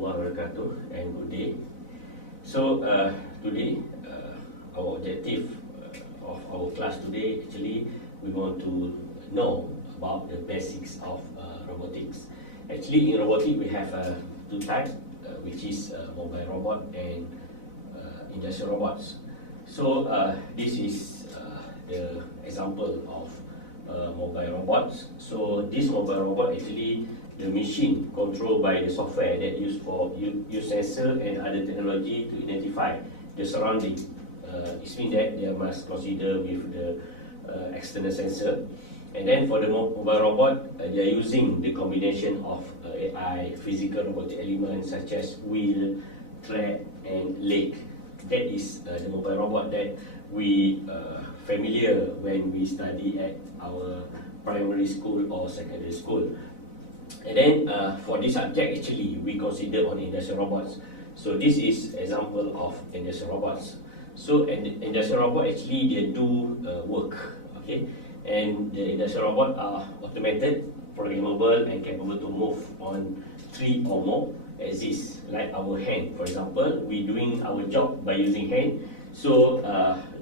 warahmatullahi wabarakatuh, and good day. So today our objective of our class today, actually we want to know about the basics of robotics. Actually in robotics we have two types, which is mobile robot and industrial robots. So this is the example of mobile robots. So this mobile robot, actually the machine controlled by the software that use sensor and other technology to identify the surrounding. It means that they must consider with the external sensor. And then for the mobile robot, they are using the combination of AI, physical robotic elements such as wheel, tread, and leg. That is the mobile robot that we familiar when we study at our primary school or secondary school. And then for this subject, actually we consider on industrial robots. So this is example of industrial robots. So industrial robot, actually they do work, okay? And the industrial robot are automated, programmable, and capable to move on 3 or more axes, like our hand. For example, we doing our job by using hand. So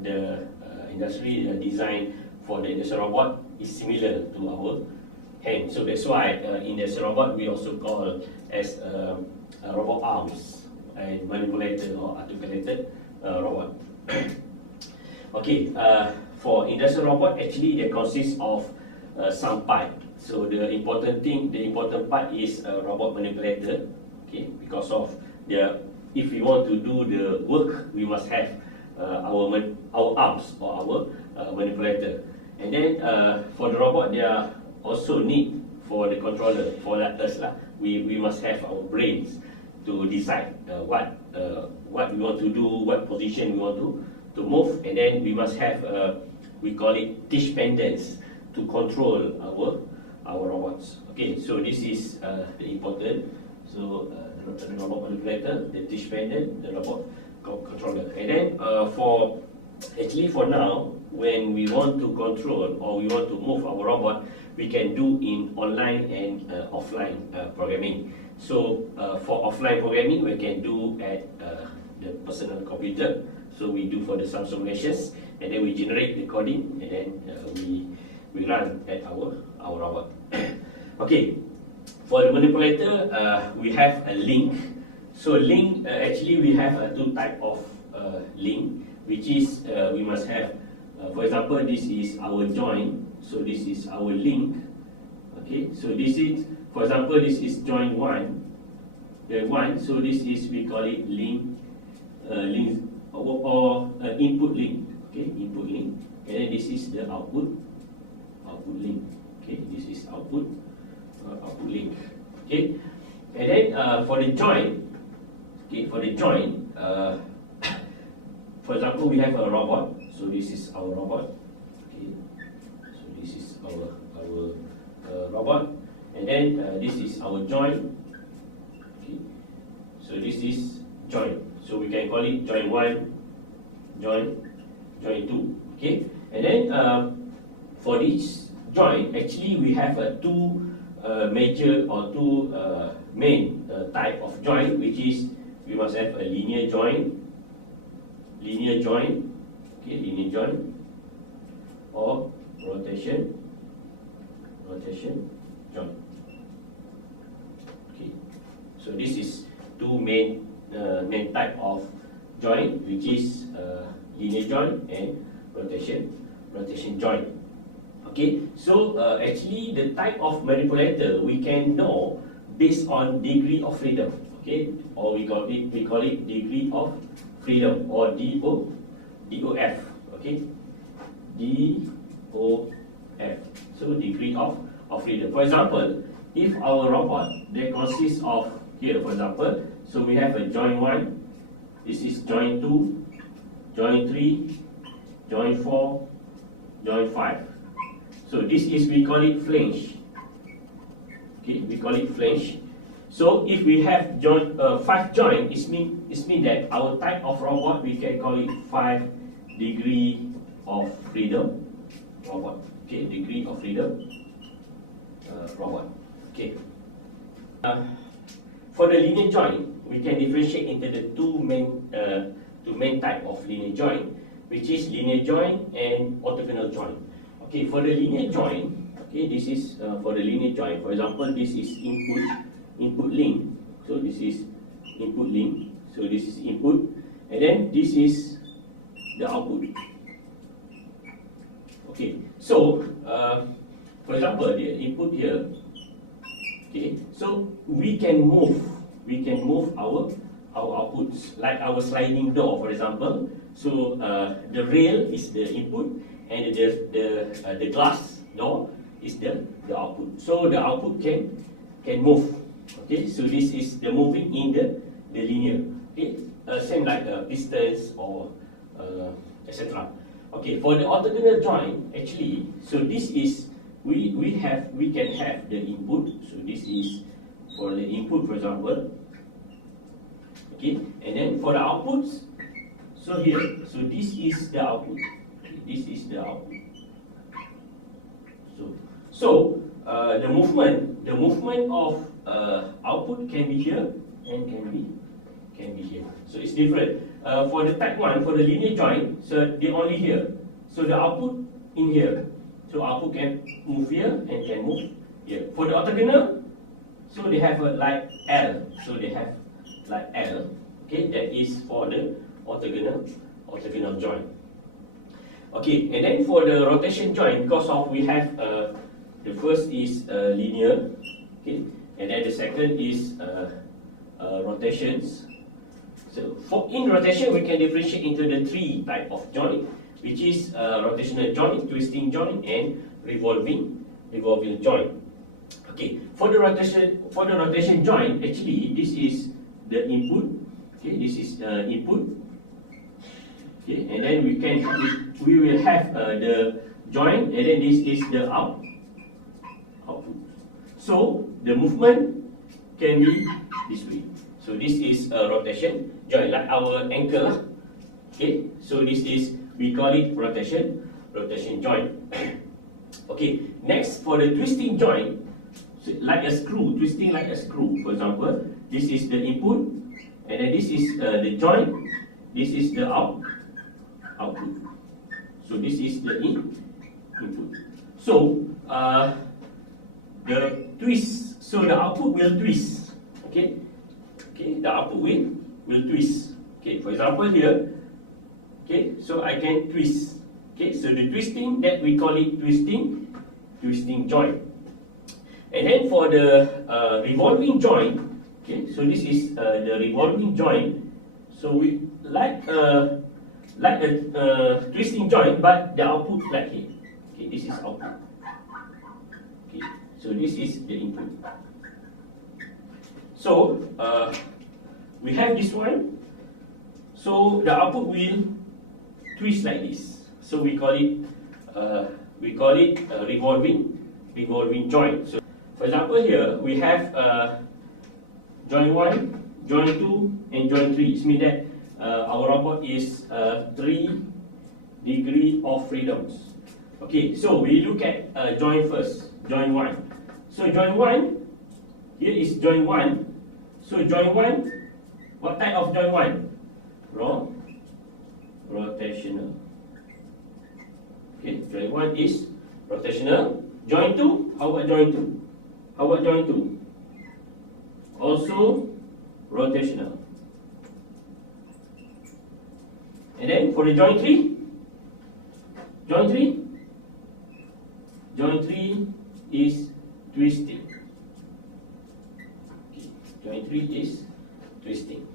the industry design for the industrial robot is similar to our hand. So that's why industrial robot we also call as robot arms and manipulator or articulated robot. Okay, for industrial robot, actually they consist of some part. So the important part is robot manipulator. Okay, because of if we want to do the work, we must have our arms or our manipulator. And then for the robot, they are also need for the controller. For us lah, we must have our brains to decide what we want to do, what position we want to move, and then we must have we call it teach pendants to control our robots. Okay, so this is the important. So the robot manipulator, the teach pendant, the robot controller. And then for now, when we want to control or we want to move our robot, we can do in online and offline programming. So for offline programming, we can do at the personal computer. So we do for the some simulations, and then we generate the coding, and then we run at our robot. Okay, for the manipulator, we have a link. So link, actually we have two type of link, which is we must have, for example, this is our joint. So this is our link. Okay, so this is, for example, this is joint 1, the 1. So this is, we call it link, or input link. Okay, input link. And then this is the output link. Okay, this is output link. Okay, and then for the joint. Okay, for the joint, for example, we have a robot. So this is our robot. Okay, so this is our robot, and then this is our joint. Okay, so this is joint. So we can call it joint 1, joint 2. Okay, and then for this joint, actually we have two major or two main type of joint, which is we must have a linear joint, okay, linear joint, or rotation joint. Okay, so this is two main type of joint, which is linear joint and rotation joint. Okay, so actually the type of manipulator we can know based on degree of freedom. Okay, or we call it degree of freedom, or DOF. Okay, DOF. So degree of freedom. For example, if our robot they consist of, here for example, so we have a joint 1, this is joint 2, joint 3, joint 4, joint 5. So this is, we call it flange. Okay, we call it flange. So if we have 5 joint, it means that our type of robot we can call it 5 degree of freedom robot. Okay, degree of freedom robot. Okay. for the linear joint, we can differentiate into the two main type of linear joint, which is linear joint and orthogonal joint. Okay, for the linear joint, okay, this is for the linear joint. For example, this is input link. So this is input link. So this is input, and then this is the output. Okay, so for example, the input here. Okay, so we can move our outputs, like our sliding door, for example. So the rail is the input, and the glass door is the output. So the output can move. Okay, so this is the moving in the linear. Okay, same like pistons or etc. Okay, for the orthogonal joint, actually, so this is we can have the input. So this is for the input, for example. Okay, and then for the outputs, so here, so this is the output. This is the output. So the movement of output can be here and can be here. So it's different. For the type 1, for the linear joint, so they only here. So the output in here. So output can move here and can move here. For the orthogonal, so they have a like L. So they have like L. Okay, that is for the orthogonal joint. Okay, and then for the rotation joint, because of we have the first is linear, okay, and then the second is rotations. So in rotation, we can differentiate into the three type of joint, which is rotational joint, twisting joint, and revolving joint. Okay, for the rotation joint, actually this is the input. Okay, this is input. Okay, and then we will have the joint, and then this is the output. So the movement can be this way. So this is a rotation joint, like our ankle. Okay, so this is, we call it rotation joint. Okay, next for the twisting joint, so like a screw, twisting like a screw. For example, this is the input, and then this is the joint. This is the output. So this is the input. So the twist. So the output will twist. Okay. Okay, the output will twist. Okay, for example here. Okay, so I can twist. Okay, so the twisting, that we call it twisting joint. And then for the revolving joint. Okay, so this is the revolving joint. So we like a twisting joint, but the output like here. Okay, this is output. Okay, so this is the input. So we have this one. So the output will twist like this. So we call it revolving joint. So for example here we have joint 1, joint 2, and joint 3. It means that our robot is 3 degrees of freedoms. Okay, so we look at joint first, joint 1. So joint 1, here is joint 1. So joint 1, what type of joint 1? Rotational. Okay, joint 1 is rotational. Joint 2, how about joint 2? How about joint 2? Also rotational. And then for the joint 3, joint 3 is twisting. Okay. Joint 3 is twisting.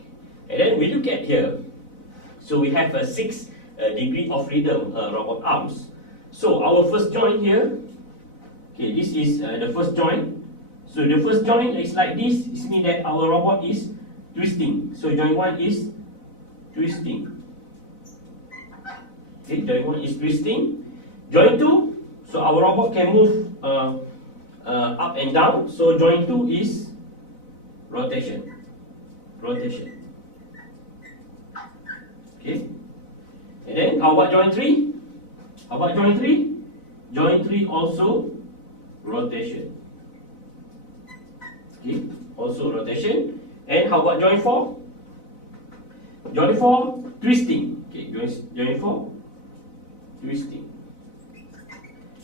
And then we look at here. So we have a 6 degree of freedom robot arms. So our first joint here. Okay, this is the first joint. So the first joint is like this. It means that our robot is twisting. So joint 1 is twisting. Okay, joint 1 is twisting. Joint 2, so our robot can move up and down. So joint 2 is rotation. Okay. And then how about joint 3? How about joint 3? Joint 3 also rotation. Okay, also rotation. And how about join 4? Join 4, twisting. Okay, join 4, twisting.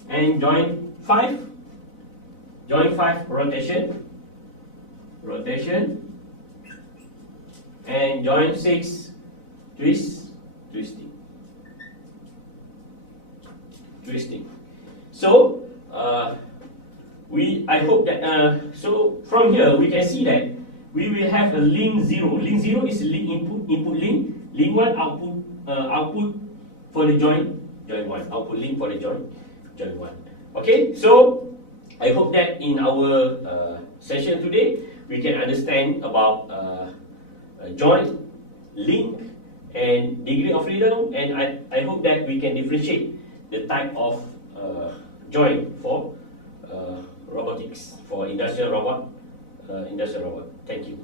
And join 5, rotation. And join 6, twisting. So I hope that so from here we can see that we will have a link 0. Link 0 is link input link. Link 1 output for the join 1. Output link for the join 1. Okay, so I hope that in our session today we can understand about join, link, and degree of freedom, and I hope that we can differentiate the type of join for robotics, for industrial robot. Thank you.